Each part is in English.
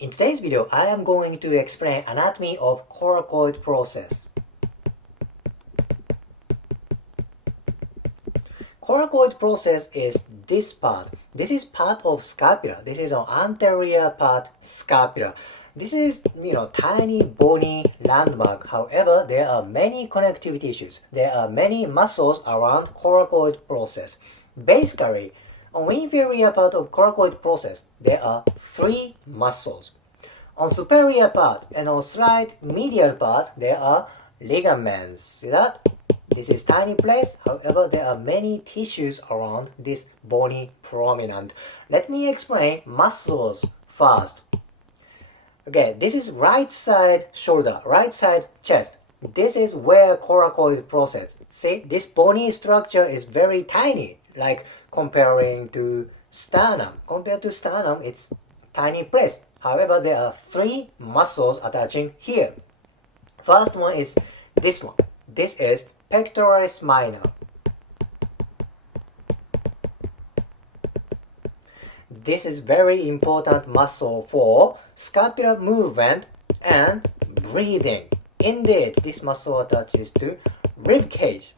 In today's video, I am going to explain anatomy of coracoid process. Coracoid process is this part. This is part of scapula. This is an anterior part scapula. This is, tiny bony landmark. However, there are many connective tissues. There are many muscles around coracoid process. Basically, on inferior part of coracoid process, there are three muscles. On superior part and on slight medial part, there are ligaments. See that? This is tiny place. However, there are many tissues around this bony prominent. Let me explain muscles first. Okay, this is right side shoulder, right side chest. This is where coracoid process. See, this bony structure is very tiny, like comparing to sternum. Compared to sternum, it's tiny place. However, there are three muscles attaching here. First one is this one. This is pectoralis minor. This is very important muscle for scapular movement and breathing. Indeed, this muscle attaches to rib cage.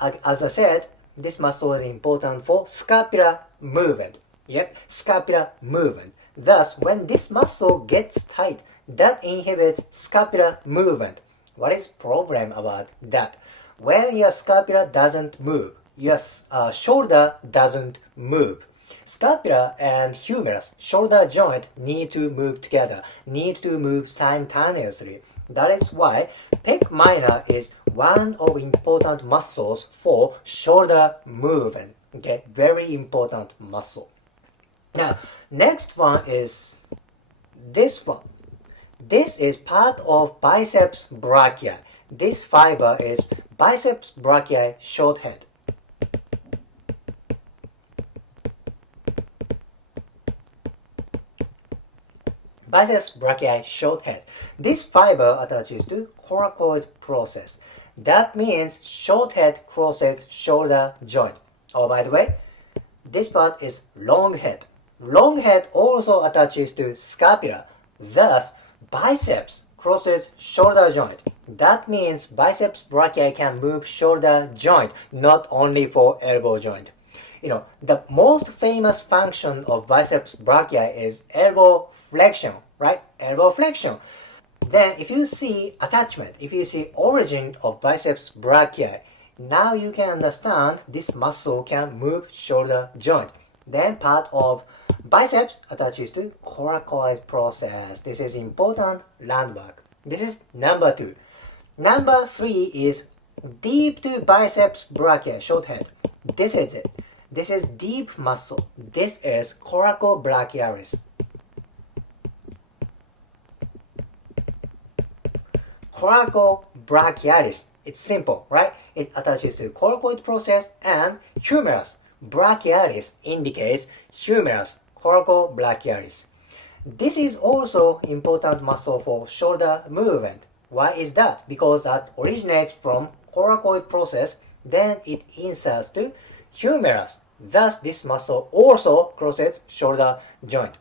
As I said, this muscle is important for scapular movement. Yep, scapular movement. Thus, when this muscle gets tight, that inhibits scapular movement. What is problem about that? When your scapula doesn't move, your shoulder doesn't move. Scapula and humerus, shoulder joint, need to move together, need to move simultaneously. That is why pec minor is one of important muscles for shoulder movement. Okay, very important muscle. Now, next one is this one. This is part of biceps brachii. This fiber is biceps brachii short head. Biceps brachii short head. This fiber attaches to coracoid process. That means short head crosses shoulder joint. Oh, by the way, this part is long head. Long head also attaches to scapula. Thus, biceps crosses shoulder joint. That means biceps brachii can move shoulder joint, not only for elbow joint. The most famous function of biceps brachii is elbow flexion, right? Elbow flexion. Then if you see attachment, if you see origin of biceps brachii, now you can understand this muscle can move shoulder joint. Then part of biceps attaches to coracoid process. This is important landmark. This is number 2. Number 3 is deep to biceps brachii, short head. This is it. This is deep muscle. This is coracobrachialis. Coracobrachialis. It's simple, right? It attaches to coracoid process and humerus. Brachialis indicates humerus, coracobrachialis. This is also important muscle for shoulder movement. Why is that? Because that originates from coracoid process, then it inserts to humerus. Thus, this muscle also crosses shoulder joint.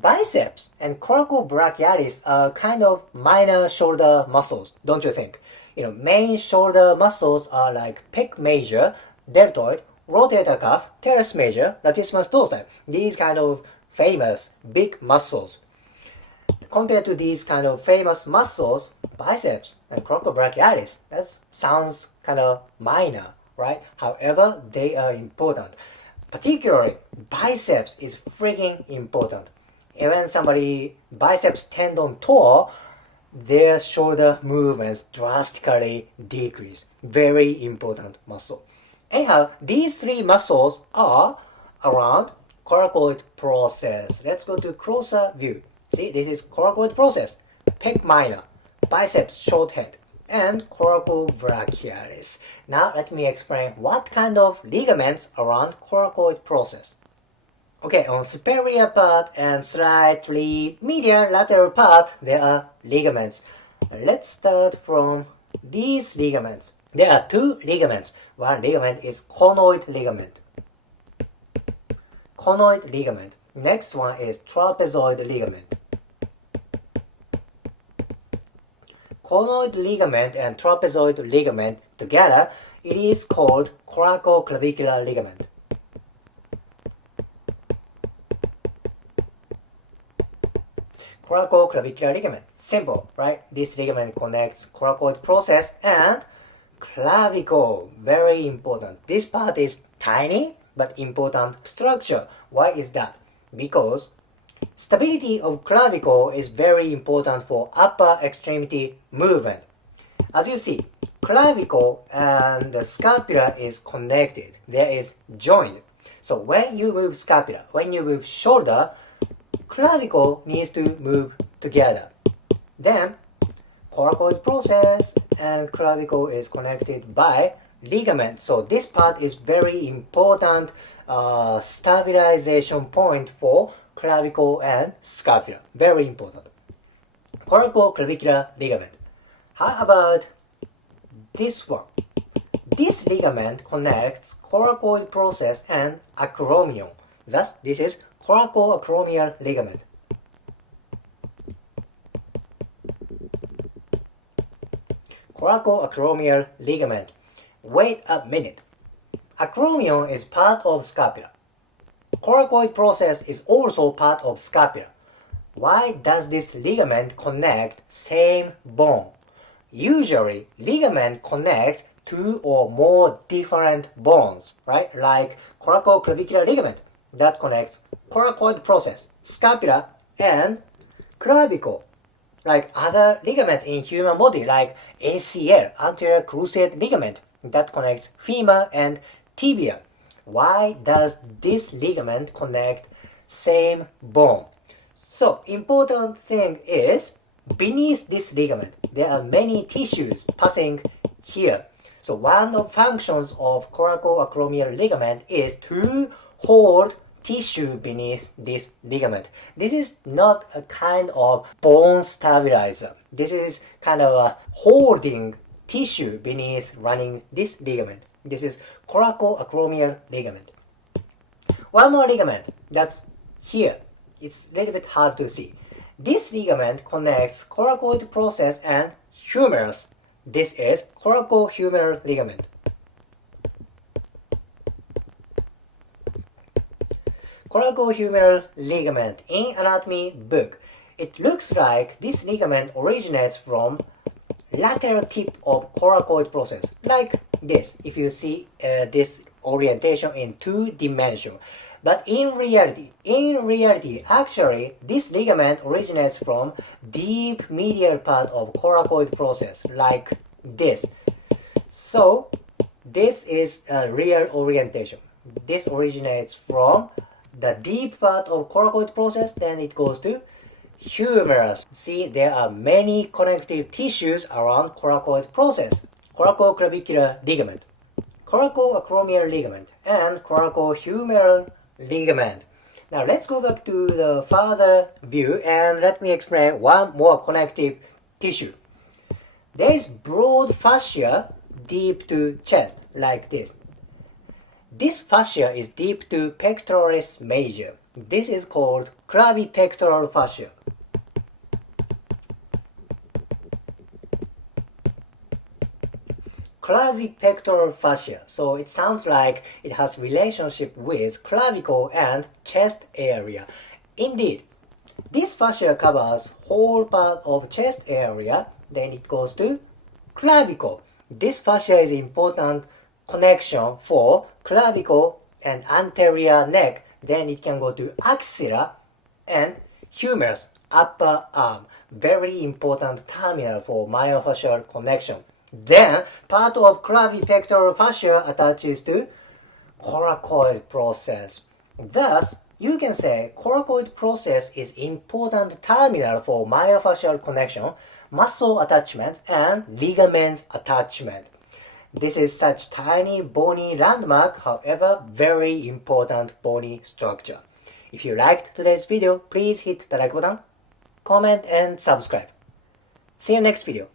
Biceps and coracobrachialis are kind of minor shoulder muscles, don't you think? Main shoulder muscles are like pec major, deltoid, rotator cuff, teres major, latissimus dorsi. These kind of famous big muscles. Compared to these kind of famous muscles, biceps and coracobrachialis, that sounds kind of minor, right? However, they are important. Particularly, biceps is freaking important. And when somebody biceps tendon tore, their shoulder movements drastically decrease. Very important muscle. Anyhow, these three muscles are around coracoid process. Let's go to closer view. See, this is coracoid process. Pec minor, biceps short head, and coracobrachialis. Now let me explain what kind of ligaments around coracoid process. Okay, on superior part and slightly medial lateral part, there are ligaments. Let's start from these ligaments. There are two ligaments. One ligament is conoid ligament. Conoid ligament. Next one is trapezoid ligament. Conoid ligament and trapezoid ligament together, it is called coracoclavicular ligament. Coracoclavicular ligament. Simple, right? This ligament connects coracoid process and clavicle. Very important. This part is tiny but important structure. Why is that? Because stability of clavicle is very important for upper extremity movement. As you see, clavicle and the scapula is connected. There is joint. So when you move scapula, when you move shoulder, clavicle needs to move together. Then coracoid process and clavicle is connected by ligament. So this part is very important stabilization point for clavicle and scapula. Very important. Coracoclavicular ligament. How about this one? This ligament connects coracoid process and acromion. Thus, this is coracoacromial ligament. Coracoacromial ligament. Wait a minute. Acromion is part of scapula. Coracoid process is also part of scapula. Why does this ligament connect same bone? Usually, ligament connects two or more different bones, right? Like coracoclavicular ligament that connects coracoid process, scapula, and clavicle. Like other ligaments in human body, like ACL, anterior cruciate ligament, that connects femur and tibia. Why does this ligament connect same bone? So, important thing is, beneath this ligament, there are many tissues passing here. So, one of the functions of coracoacromial ligament is to hold tissue beneath this ligament. This is not a kind of bone stabilizer. This is kind of a holding tissue beneath running this ligament. This is coracoacromial ligament. One more ligament that's here. It's a little bit hard to see. This ligament connects coracoid process and humerus. This is coracohumeral ligament. Coracohumeral ligament in anatomy book. It looks like this ligament originates from lateral tip of coracoid process, like this, if you see this orientation in two dimension. But in reality, actually, this ligament originates from deep medial part of coracoid process, like this. So, this is a real orientation. This originates from the deep part of coracoid process, then it goes to humerus. See, there are many connective tissues around coracoid process. Coracoclavicular ligament, coracoacromial ligament, and coracohumeral ligament. Now let's go back to the further view and let me explain one more connective tissue. There is broad fascia deep to chest, like this. This fascia is deep to pectoralis major. This is called clavipectoral fascia. Clavipectoral fascia. So it sounds like it has relationship with clavicle and chest area. Indeed, this fascia covers whole part of chest area, then it goes to clavicle. This fascia is important connection for clavicle and anterior neck, then it can go to axilla and humerus, upper arm. Very important terminal for myofascial connection. Then, part of clavipectoral fascia attaches to coracoid process. Thus, you can say coracoid process is important terminal for myofascial connection, muscle attachment, and ligament attachment. This is such tiny bony landmark, however, very important bony structure. If you liked today's video, please hit the like button, comment, and subscribe. See you next video.